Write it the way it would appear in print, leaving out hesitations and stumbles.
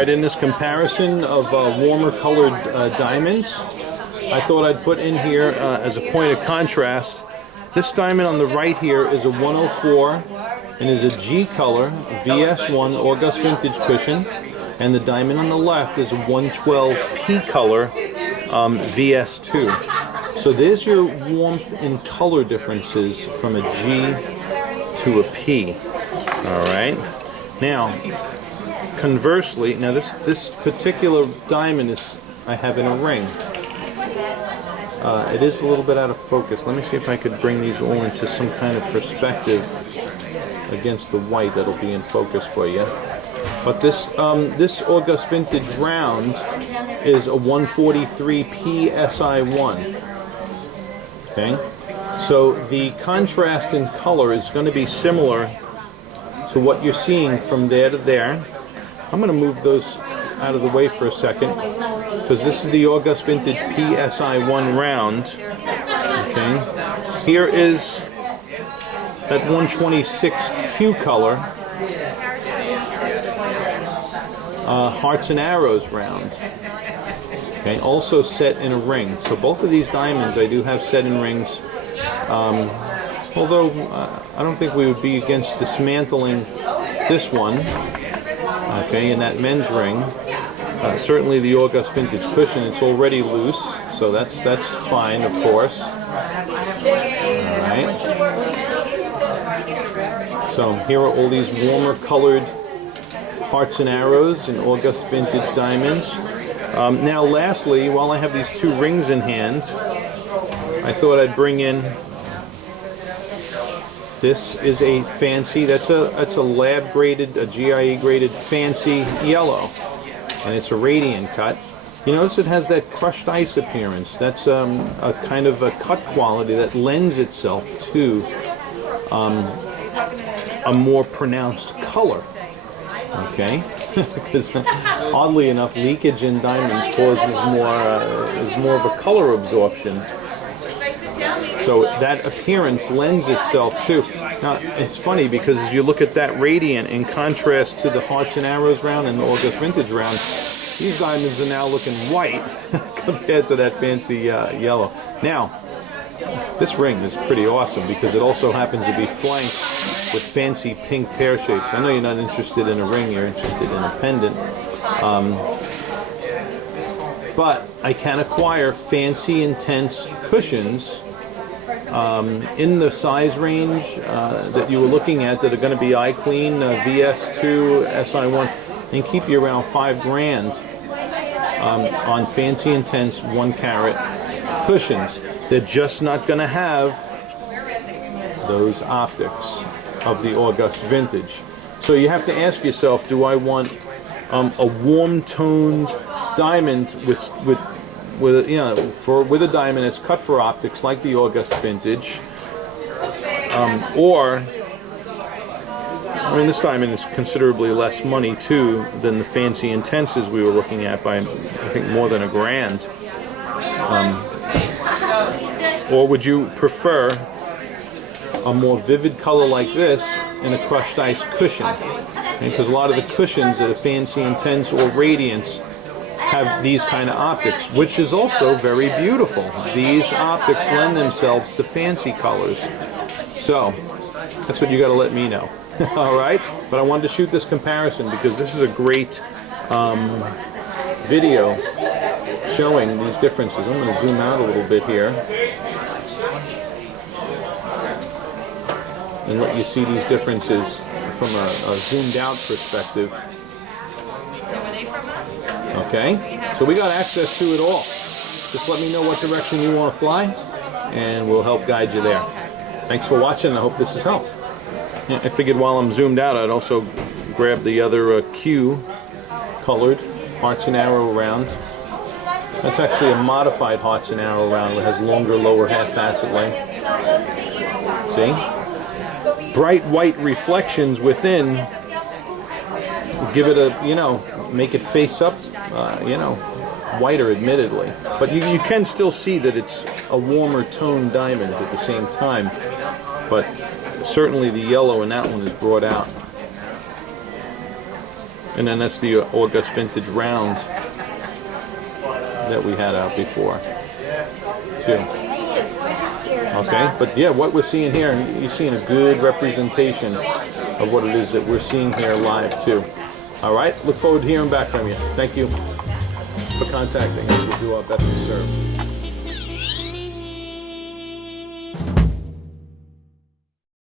Alright, in this comparison of warmer colored diamonds, I thought I'd put in here as a point of contrast. This diamond on the right here is a 104 and is a G color VS1 August Vintage cushion, and the diamond on the left is a 112 P color VS2. So there's your warmth in color differences from a G to a P. Alright, now conversely, now this particular diamond I have in a ring. It is a little bit out of focus. Let me see if I could bring these all into some kind of perspective against the white that'll be in focus for you. But this August Vintage round is a 143 PSI1. Okay, so the contrast in color is going to be similar to what you're seeing from there to there. I'm going to move those out of the way for a second, because this is the August Vintage PSI1 round. Okay, here is that 126 Q color Hearts and Arrows round. Okay, also set in a ring. So both of these diamonds I do have set in rings. Although I don't think we would be against dismantling this one. Okay, in that men's ring. Certainly the August Vintage cushion, it's already loose, so that's fine, of course. Alright. So here are all these warmer colored Hearts and Arrows and August Vintage diamonds. Now lastly, while I have these two rings in hand, I thought I'd bring in, this is a fancy, that's a lab graded, a GIE graded fancy yellow, and it's a radiant cut. You notice it has that crushed ice appearance. That's a kind of a cut quality that lends itself to a more pronounced color. Okay, because oddly enough, leakage in diamonds causes more of a color absorption. So that appearance lends itself to. Now it's funny because as you look at that radiant in contrast to the Hearts and Arrows round and the August Vintage round, these diamonds are now looking white compared to that fancy yellow. Now, this ring is pretty awesome because it also happens to be flanked with fancy pink pear shapes. I know you're not interested in a ring, you're interested in a pendant. But I can acquire fancy, intense cushions in the size range that you were looking at that are going to be eye clean, VS2, SI1, and keep you around $5,000 on fancy, intense 1 carat cushions. They're just not going to have those optics of the August Vintage. So you have to ask yourself, do I want a warm toned diamond with a diamond that's cut for optics like the August Vintage, or I mean, this diamond is considerably less money too than the fancy intenses we were looking at by I think more than $1,000. Or would you prefer a more vivid color like this in a crushed ice cushion? Because a lot of the cushions that are fancy intense or radiance have these kind of optics, which is also very beautiful. These optics lend themselves to fancy colors. So that's what you got to let me know. All right, but I wanted to shoot this comparison because this is a great video showing these differences. I'm going to zoom out a little bit here and let you see these differences from a zoomed out perspective. Okay, so we got access to it all. Just let me know what direction you want to fly and we'll help guide you there. Thanks for watching. I hope this has helped. I figured while I'm zoomed out I'd also grab the other Q colored Hearts and Arrow round. That's actually a modified Hearts and Arrow round that has longer lower half facet length. See? Bright white reflections within give it a, make it face up, whiter admittedly. But you can still see that it's a warmer toned diamond at the same time. But certainly the yellow in that one is brought out. And then that's the August vintage round that we had out before, too. Okay, but yeah, what we're seeing here, you're seeing a good representation of what it is that we're seeing here live, too. All right, look forward to hearing back from you. Thank you for contacting us. We'll do our best to serve.